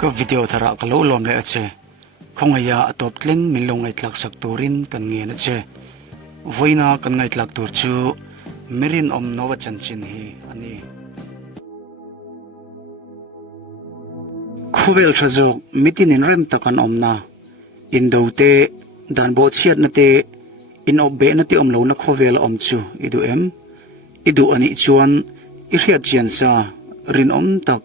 ก็วิดีโอทาระก็รู้ลมเลยเชคงอยากตบเล่งมิลงไอทลักสักตัวรินกันเงียนเชวันน่ากันไอทลักตัวชูมิรินนวจันจินฮีอันนี้คู่เวลชจกมิตินินเริ่มตะกันนาอินโดเตดันโบเชียดนเตอินอบเบนเตลนักคู่เวลชูอิดูอิดูอันนี้ชวนอิเรียดเจียนซารินตัก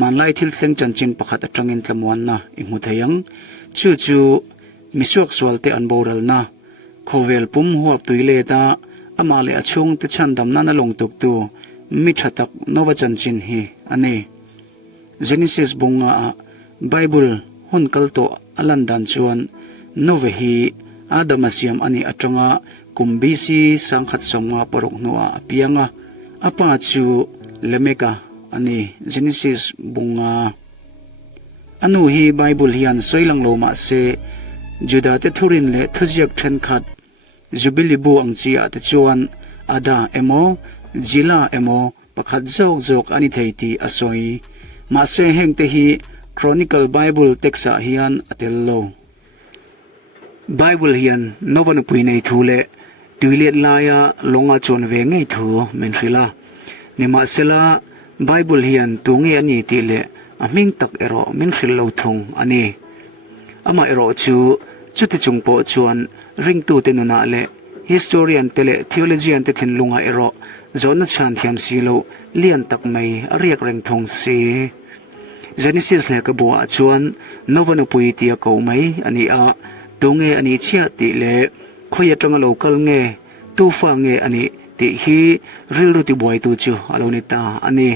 มันไล่ทิลเซงจันจินประคัดจังอินตะมวนนะอิมุทยังชูมิสวกสวลเตอันโบรัลนะโคเวลปุ่มหัวตุยเลตาอามาเลอชงติชันดำนั้นลงตุกตูมิชัตักนวจันจินฮีอันนี้เจนิซิสบุงอาไบเบิลหุนกัลโตอลันดันชวนนวฮีอาดามาเซียมอันนี้อัจงากุมบีซีสังขัดสมงาปรกนัวเปียงอาปาจูเลเมกาอันนี้ Genesis บุงอนุฮีไบเบิลฮิอันสวยลังโลมาเซจูดาเตทุรินเลทุจิกเทนขัดจูบิลิบูอังจีอาเตจวนอาดาเอโมจิลาเอโมประคัดจอกอันนี้เทตีอสวยมาเซเฮงเตฮีครอนิคอลไบเบิลเท็กซ์ฮิอันอเตลโลไบเบิลฮิอันนวันปุยในทูเลตุยเลลายาลงอาจวนเวงไอทูเมนฟิลานิมาเซลาไบเบิลเฮียนตัวเงี้ยนี่ตีเละอามิงตักเอโรมิงฟิลเลวทงอันนี้อามาเอโรจูจุดที่จงโปจวนริงตูเตนุนาเละฮิสตอรีอันเตเละทีโอโลจีอันเตถินลุงอาเอโรจอนัชชันเทียมซีโลเลียนตักไม่เรียกเร่งทงซีเจนิซิสเละกบัวจวนนวันอุปยตียกเอาไม่อันนี้ตัวเงี้ยอันนี้เชียติเละคุยจังโลกัลเงี้ยตูฟังเงี้ยอันนี้ที่ฮีริลรุติบอยตูจูอโลนิตาอันนี้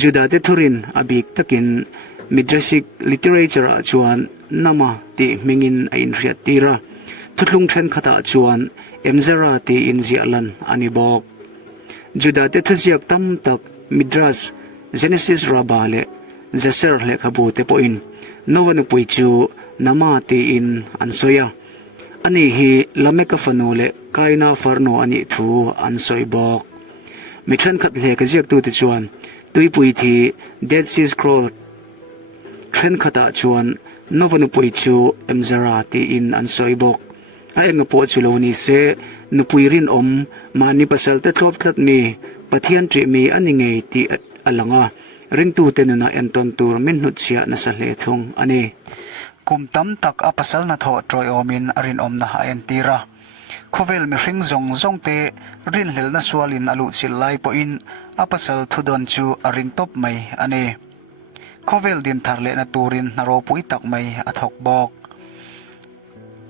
จูดาเตทุรินอบิกตะกินมิดรัสิกลิเทเรเจอร์จวนนามาที่มิงินไออินเรียตีระทุลุงเทรนขตาจวนเอ็มเซราที่อินซิอัลันอันนี้บอกจูดาเตทุจิกตัมตักมิดรัสเจเนซิสราบาเลเจเซอร์เลขบูเตปอินโนวันปุยจูนามาที่อินอันโซยาอันนี้ฮีลาเมกฟานูเลกายนาฟาร์โนอันนี้ทูอันซอยบอกมิทรันขัดเลกเจียกตูติจวนตุยปุยทีเดดซีสครอลทรนขัดจวนนวันปุยจูเอ็มซาราตีอินอันซอยบอกไอ้เงาปอจูโลนีเซนุปุยรินมานิปัสลเตทลบทัดมีปะเทียนจีมีอันนี้ไงตีอัลลังริงตูเตนุนาเอ็นตอนตูร์มินหุดเชียนัสเลทงอันนี้กุมตัมตักอปัสลนาทอตรอยอมินอรินนาหาเอ็นตีระโคเวลมีริงซงเตรินเฮลนาสวาลินอลุสิลไลปอินอปัสลทุดอนจูอรินตบไม่อันนี้โคเวลดินทาร์เลนตูรินนารอปุยตักไม่อัทกบอก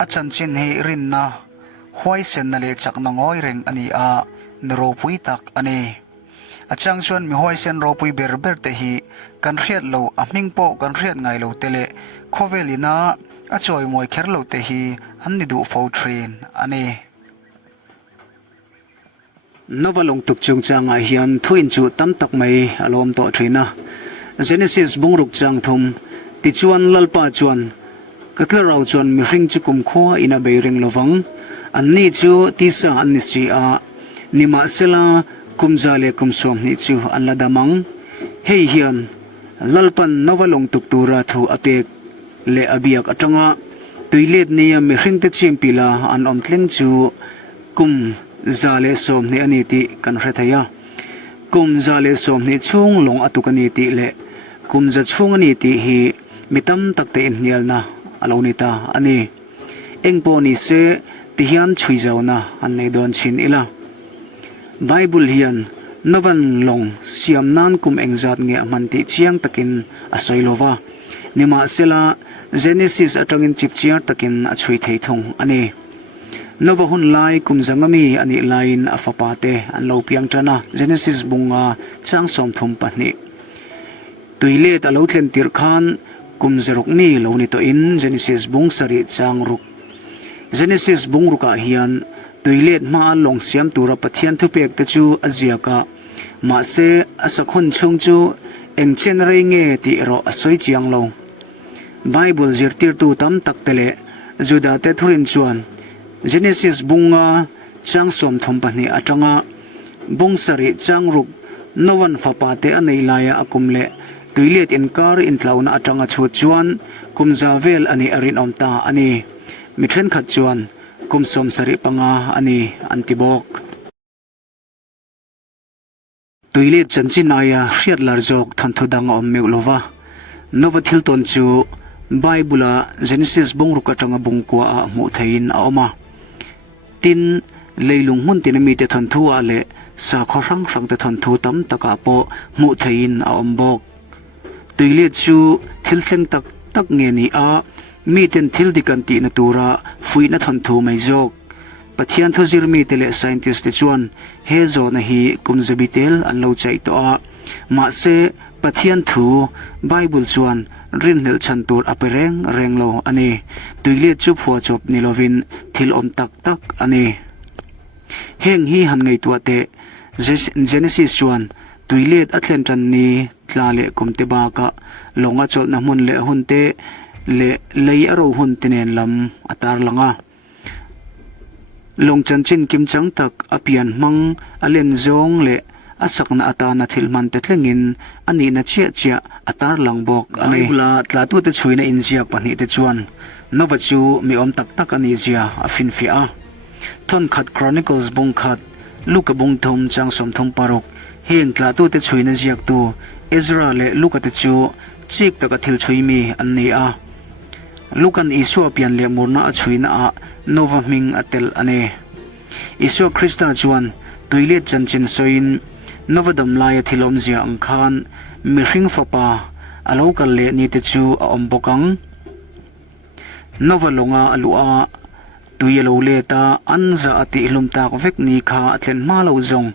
อาจารย์ชินเฮรินนะหวยเซนนาเลจักนงอยเร่งอันนี้นารอปุยตักอันนี้อาจารย์ชวนมีหวยเซนรอปุยเบอร์เบอร์เตฮีกันเรียดโลอามิงโปกันเรียดไงโลเตเลโคเวลินาอาจอยมวยเคร์โลเตฮีอันนี้ดูฟาวทรีนอันนี้นวลงตุกจงจางอาเฮียนทุอินจูตั้มตักไม่อารมณ์ต่อทรีนะเจเนซิสบุงรุกจางทุมติจวนลลปาจวนกัตลเราจวนมีริงจุกุมขัวอินาเบริงลวังอันนี้จูติสาอันนี้สีนิมาเซลาคุมจาเลคุมสวมนี้จูอันละดามังเฮียนลลปันนวลงตุกตูราทูอเปกเลอเบียกอัจงะตุยเลดนี้มีริงเตชิมปิลาอันอมเทลงจูคุมซาเลสอมนี่อันนี้ติกันเรทายากุมซาเลสอมนี่ช่วงลงอตุกันนี้ติเลกุมจะช่วงอันนี้ติฮีมิตัมตักเตอินเนียลนะอลานิตาอันนี้เอ็งปอนี่เซติฮันช่วยเจ้านะอันนี้โดนชินอิละไบเบิลฮิยันนวันลงเสียมนันกุมเอ็งจัดเงียมันติเชียงตะกินอสอยโลวานิมาเซลาเจเนซิสอัตรังอินจิบเชียร์ตะกินอช่วยเทยทงอันนี้นวหุนไลคุมจังมีอันนี้ไลน์อฟปาเตอันโลเปียงจนะเจเนซิสบุงช่างสมทุมปนิตุยเลตอโลเทนติร์ขันคุมจรุกนี่โลนิโตอินเจเนซิสบุงสริจางรุกเจเนซิสบุงรุกอาเฮียนตุยเลตมาลงเสียมตุระปะเทียนทุเปกตะจูอาเซียกะมาเซอสักคนชงจูเอ็งเชนเรงเงติโรอสวยจียงโลไบเบิลจิรติร์ตูตัมตักเตเลจูดาเตทุรินชวนเจเนซิสบุงช่างสมทมปนิอาจังบุงสริช่างรุกนวันฟาปาเตอันในลายอากุมเล tuilet in kar in tlauna atanga chu chuan kumza vel ani arin omta ani mi then khat chuan kumsom sari panga ani antibok tuilet chanchinaya hriat larjok thanthu dang om meulova nova thilton chu Bible Genesis bongruk atanga bungkwa a mu thein a oma tin leilung mun tinami te thanthu a le sa khorang rang te thanthu tam taka po mu thein a ombok tuilet chu thilthleng tak tak nge ni a mi ten thil dikan ti na tura fuina thanthu mai jok pathian thozir mi tele scientist te chuan he zo na hi kumzabitel an lo chai to a ma se pathian thu Bible chuan rin hel chantur apereng renglo ani tuilet chu phua chop nilovin thil om tak tak ani heng hi han ngai tua te Genesis chuan tuilet athlen tan ni tlale kumte ba ka longa chol na mun le hunte le lei aro hun tenen lam atar langa longchan chin kim chang tak apian mang alen zong le asakna atana thilman te thlengin ani na chia chia atar langbok ani bula tlatu te chuina injiak pani te chuan nova chu mi om tak tak ani zia afin fi a thon khat chronicles bung khat luka bung thom chang som thong parok heng tlatu te chuina ziak tu Ezra le luka te chu chik taka thil chuimi anni a lukan isu pian le murna a chuina a nova ming atel ane isu krista chuan toilet chanchin soin novadam laia thilom zia angkhan mihring fapa alokal le ni te chu a ombokang novalonga alua tuyelo le ta anza ati lumta ko vek ni kha atlen malo zong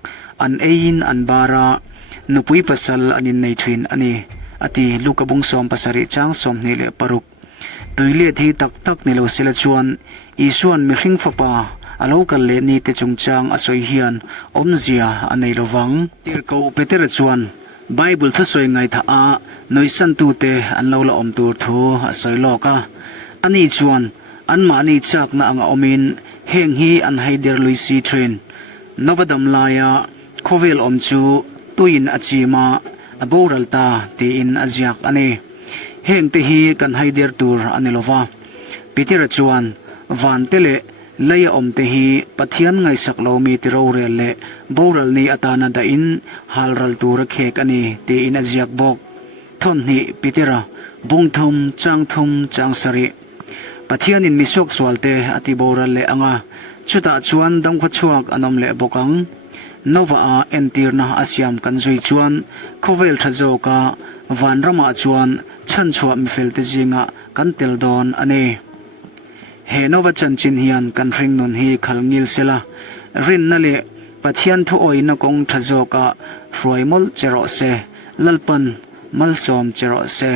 an ein an bara nupui pasal anin nei thin ani ati lukabung som pasari chang som ni le paruk toilet hi tak tak ni lo sela chuan isuan mihring fapa alokal le ni te chungchang asoi hian omzia anei lowang tirko peter chuan Bible thasoi ngai tha a noisan tu te anlo la om tur thu asoi loka ani chuan an mani chak na anga omin heng hi an haider luisi train novadam laya khovel om chu tuin achima aboralta te in aziak ane heng te hi kan haider tur anilova peter chuan van tele laya om te hi pathian ngai saklo mi ti ro rel le boral ni atana da in halral tur khek ani te in aziak bok thon hi pitera bungthum changsari pathian in misok swalte ati boral le anga chuta chuan dam kho chuak anom le bokang nova a entirna asiam kanzui chuan khovel thajoka vanrama chuan chan chhuwa mi felte jinga kan tel don ane he nova chanchin hian kan ring nun hi khalngil sela rin na le pathian thu oina kong thajoka roimol chero se lalpan malsom chero se